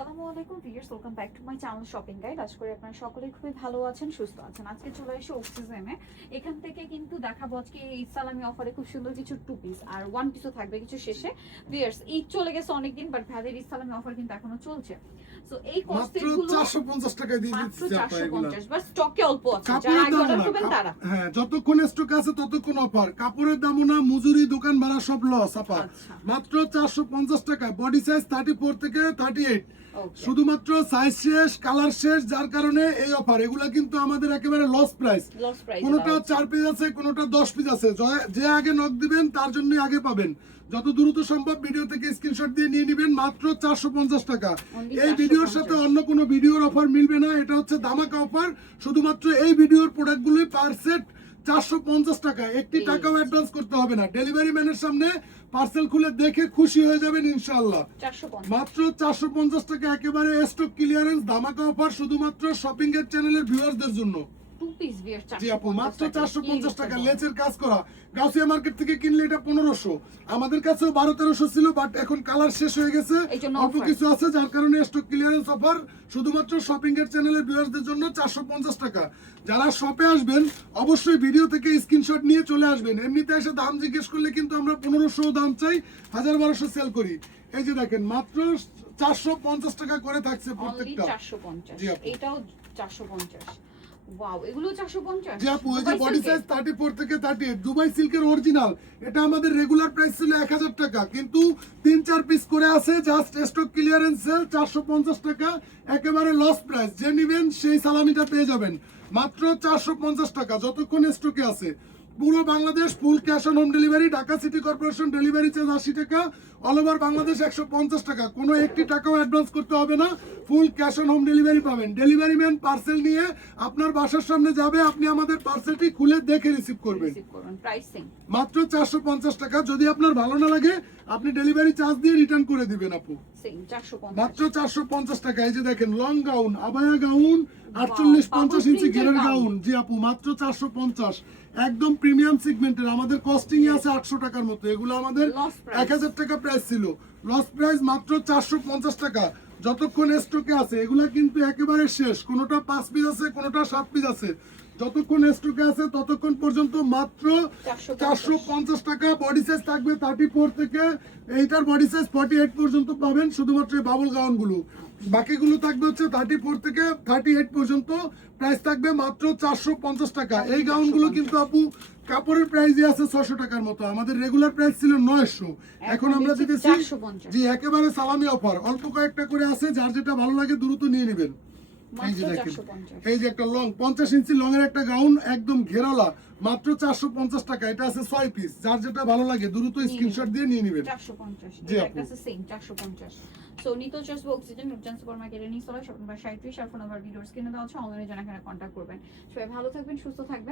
আসসালামু আলাইকুম viewers, welcome back to my channel shopping guide. আশা করি আপনারা সকলেই খুবই ভালো আছেন, সুস্থ আছেন। আজকে চলে এসে অক্সিজেনে এখান থেকে কিন্তু দেখাবো আজকে এই সালামি অফারে খুব সুন্দর কিছু টু পিস আর ওয়ান পিসও থাকবে কিছু শেষে। ভিউয়ার্স, ঈদ চলে গেছে অনেকদিন, বাট ভাইদের ঈদ সালামি অফার কিন্তু এখনো চলছে। সো এই কস্টের গুলো 450 টাকায় দিয়ে দিচ্ছি মাত্র 450, বাট স্টকে অল্প আছে, যারা কাপড়ের আগে দাম অর্ডার না, করবেন তারা। হ্যাঁ, যতক্ষণ স্টক আছে ততক্ষণ অফার। কাপড়ের দামও না, মজুরি, দোকান ভাড়া সব লস আপা। আচ্ছা। মাত্র 450 টাকা, বডি সাইজ 34 থেকে 38। ওকে, শুধুমাত্র সাইজ শেষ, কালার শেষ, যার কারণে এই অফার। এগুলা কিন্তু আমাদের একেবারে লস প্রাইস। Loss price. কোনোটা 4 পিস আছে, কোনোটা 10 পিস আছে। যে আগে নক দিবেন তার জন্যই আগে পাবেন। যত দ্রুত সম্ভব ভিডিও থেকে স্ক্রিনশট দিয়ে নিয়ে নেবেন। মাত্র 450 টাকা। এই ভিডিওর সাথে অন্য কোনো ভিডিওর অফার মিলবে না। এটা হচ্ছে ধামাকা অফার। শুধুমাত্র এই ভিডিওর প্রোডাক্টগুলোই পার সেট 450 টাকা। একটি টাকাও অ্যাডভান্স করতে হবে না। ডেলিভারি ম্যানের সামনে পার্সেল খুলে দেখে খুশি হয়ে যাবেন ইনশাআল্লাহ। 450, মাত্র 450 টাকা, একেবারে স্টক ক্লিয়ারেন্স ধামাকা অফার, শুধুমাত্র শপিং এর চ্যানেলের ভিউয়ারদের জন্য। Two piece viewers. জি আপু, মাত্র 450 টাকা, লেচের কাজ করা। গাউসিয়া মার্কেট থেকে কিনলে এটা 1500, আমাদের কাছেও 1200-1300 ছিল, বাট এখন কালার শেষ হয়ে গেছে, অল্প কিছু আছে, যার কারণে স্টক ক্লিয়ারেন্স অফার শুধুমাত্র শপিং এর চ্যানেলের ভিউয়ারদের জন্য 450 টাকা। যারা শপে আসবেন অবশ্যই ভিডিও থেকে স্ক্রিনশট নিয়ে চলে আসবেন। এমনিতে এসে দাম জিজ্ঞেস করলে কিন্তু আমরা 1500 দাম চাই, 1000-1200 সেল করি। এই যে দেখেন, মাত্র 450 টাকা করে থাকছে প্রত্যেকটা। 450, এটাও 450। ওয়াও, এগুলো 450। জি আপু, এই যে বডি সাইজ 34 থেকে 38 দুবাই সিল্কের অরিজিনাল। এটা আমাদের রেগুলার প্রাইস ছিল 1000 টাকা, কিন্তু 3-4 পিস করে আছে, জাস্ট স্টক ক্লিয়ারেন্স সেল 450 টাকা, একেবারে লস প্রাইস। যে নেবেন সেই সালামিটা পেয়ে যাবেন মাত্র 450 টাকা, যতক্ষণ স্টকে আছে। পুরো Bangladesh full cash on home delivery. Dhaka city corporation delivery charge 80 টাকা, অল ওভার বাংলাদেশ 150 টাকা। কোনো একটি টাকাও অ্যাডভান্স করতে হবে না, full cash on home delivery পাবেন। ডেলিভারি ম্যান পার্সেল নিয়ে আপনার বাসার সামনে যাবে, আপনি আমাদের পার্সেলটি খুলে দেখে রিসিভ করবেন। প্রাইসিং মাত্র 450 টাকা। যদি আপনার ভালো না লাগে আপনি ডেলিভারি চার্জ দিয়ে রিটার্ন করে দিবেন আপু। মাত্র 450 টাকা। এই যে দেখেন, লং গাউন, আবায়া গাউন, 48-50 ইঞ্চি ঘেরের গাউন। জি আপু, মাত্র 450, একদম প্রিমিয়াম সেগমেন্টের। আমাদের কস্টিং আছে 800 টাকার মতো। এগুলো আমাদের 1000 টাকা প্রাইস ছিল, লস প্রাইস মাত্র 450 টাকা, যতক্ষণ স্টকে আছে। এগুলা কিন্তু একেবারে শেষ, কোনোটা 5 পিস আছে, কোনোটা 7 পিস আছে। যতক্ষণ স্টকে আছে ততক্ষণ পর্যন্ত মাত্র 450 টাকা। বডি সাইজ থাকবে 34 থেকে, এইটার বডি সাইজ 48 পর্যন্ত পাবেন, শুধুমাত্র এই বাবল গাউন গুলো। বাকিগুলো থাকবে হচ্ছে 34 থেকে 38 পর্যন্ত। প্রাইস থাকবে মাত্র 450 টাকা। এই গাউন গুলো কিন্তু আপু কাপড়ের প্রাইসই আছে 600 টাকার মতো। আমাদের রেগুলার প্রাইস ছিল 900, এখন আমরা দিতেছি জি একেবারে সালামি অফার। অল্প কয়েকটা করে আছে, যার যেটা ভালো লাগে দ্রুত নিয়ে নেবেন। এই যে দেখেন, এই যে একটা লং 50 ইঞ্চি লং এর একটা গাউন, একদম ঘেরালা, মাত্র 450 টাকা। এটা আছে 6 পিস, যার যেটা ভালো লাগে দ্রুত স্ক্রিনশট দিয়ে নিয়ে নেবেন। 450, জি এটা আপু, আছে সেম 450। সো নিকল চয়েস অক্সিজেন নুরজান সুপারমার্কেটে নিয়ে চলে শপিং বা 37 আর ফোন নাম্বার ভিডিওর স্ক্রিনে দেওয়া আছে, অনলাইনে জানা এখানে কন্টাক্ট করবেন। সবাই ভালো থাকবেন, সুস্থ থাকবেন।